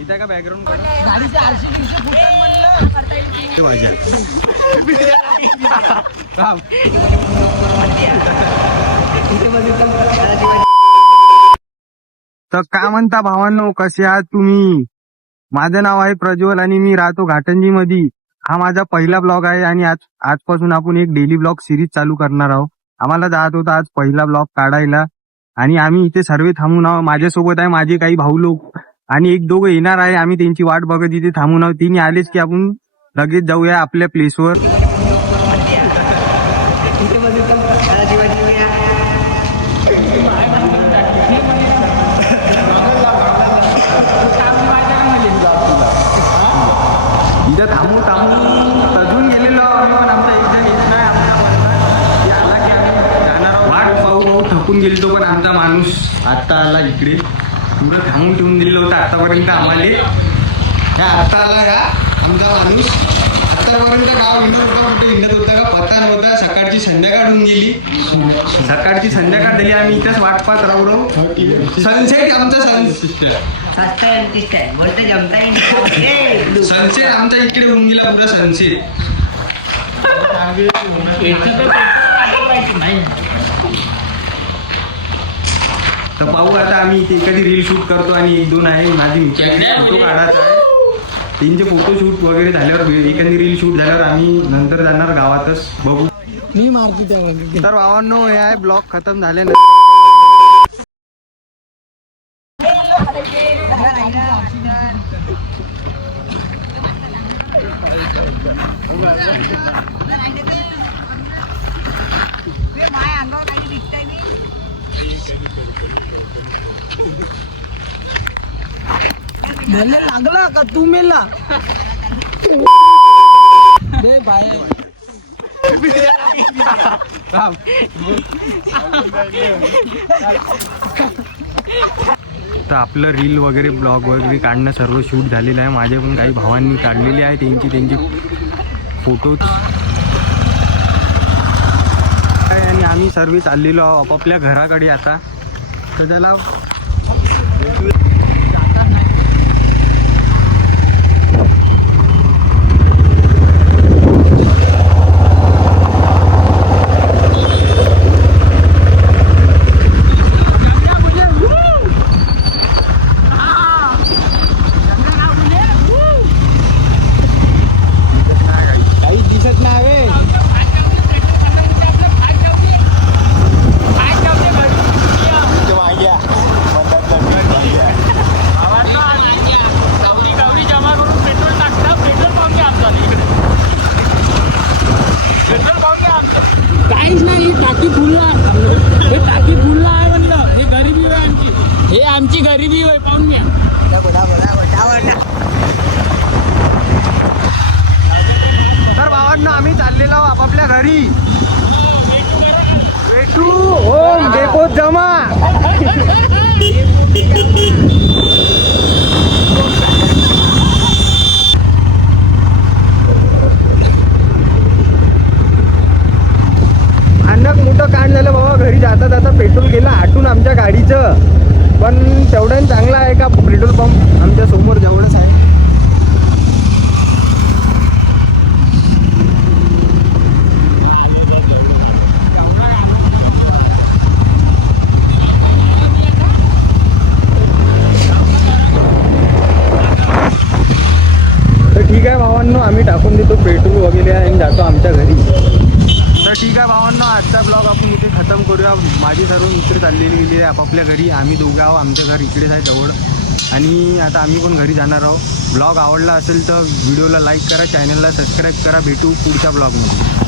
इथे का बॅकग्राऊंड तर काय म्हणता भावांनो, कसे आहात तुम्ही? माझं नाव आहे प्रज्वल आणि मी राहतो घाटंजी मध्ये. हा माझा पहिला ब्लॉग आहे आणि आजपासून आपण एक डेली ब्लॉग सिरीज चालू करणार आहोत. आम्हाला जात होता आज पहिला ब्लॉग काढायला आणि आम्ही इथे सर्व थांबून आहोत. माझ्यासोबत आहे माझे काही भाऊ लोक आणि एक दोघं येणार आहे. आम्ही त्यांची वाट बघत इथे थांबून आहोत. तिने आलेच की आपण लगेच जाऊया आपल्या प्लेसवर. इथं थांबून अजून गेलेलो पण आमचा एकजण येत नाही. आला की आम्ही जाणार. वाट पाहू थकून गेलो पण आमचा माणूस आत्ता आला इकडे. पुढं थांबून ठेवून दिलेलं होतं आतापर्यंत आम्हाला. आत्ता आला का आमचा माणूस. आतापर्यंत गाव हिंडत होता, कुठे हिंडत होता का पत्ता नव्हता. सकाळची संध्याकाळ होऊन गेली. सकाळची संध्याकाळ झाली. आम्ही इथंच वाट पाहत राहू. सनसेट आमचा सनसेट आमच्या इकडे होऊन गेला पुरा सनसेट. तर पाहू आता आम्ही इथे एखादी रील शूट करतो आणि एक दोन आहे माझी फोटो काढायचा आहे. त्यांचे फोटो शूट वगैरे झाल्यावर एखादी रील शूट झाल्यावर आम्ही नंतर जाणार गावातच. बघू मी मारतो त्या. तर भावांनो हे आहे ब्लॉग खतम झाल्यानंतर. लागला का तू मेला तर आपलं रील वगैरे ब्लॉग वगैरे काढणं सर्व शूट झालेलं आहे. माझ्या पण काही भावांनी काढलेले आहे त्यांची फोटोज. आणि आम्ही सर्व चाललेलो आहोत आपापल्या घराकडे आता. तर त्याला काहीच नाही. टाकी फुलला हे टाकी फुलला आहे म्हणलं. हे गरिबी आहे आमची. हे आमची गरिबी होय. पाहून घ्या. तर भावांना आम्ही चाललेलो आहोत आपापल्या घरी. भेटू ओम डेपोत जमा. मोठं कांड झालं बाबा. घरी जाता जाता पेट्रोल गेलं आटून आमच्या गाडीचं. पण तेवढं चांगलं आहे का पेट्रोल पंप आमच्या समोर जवळच आहे. तर ठीक आहे भावांनो, आम्ही टाकून देतो पेट्रोल वगैरे आणि जातो आमच्या घरी. तर ठीक आहे भावांनो, आजचा ब्लॉग आपण इथे खतम करूया. माझी सर्व मित्र चाललेली गेली आहे आपापल्या घरी. आम्ही दोघं आहोत. आमचं घर इकडेच आहे जवळ आणि आता आम्ही पण घरी जाणार आहोत. ब्लॉग आवडला असेल तर व्हिडिओला लाईक करा, चॅनलला सबस्क्राईब करा. भेटू पुढच्या ब्लॉगमध्ये.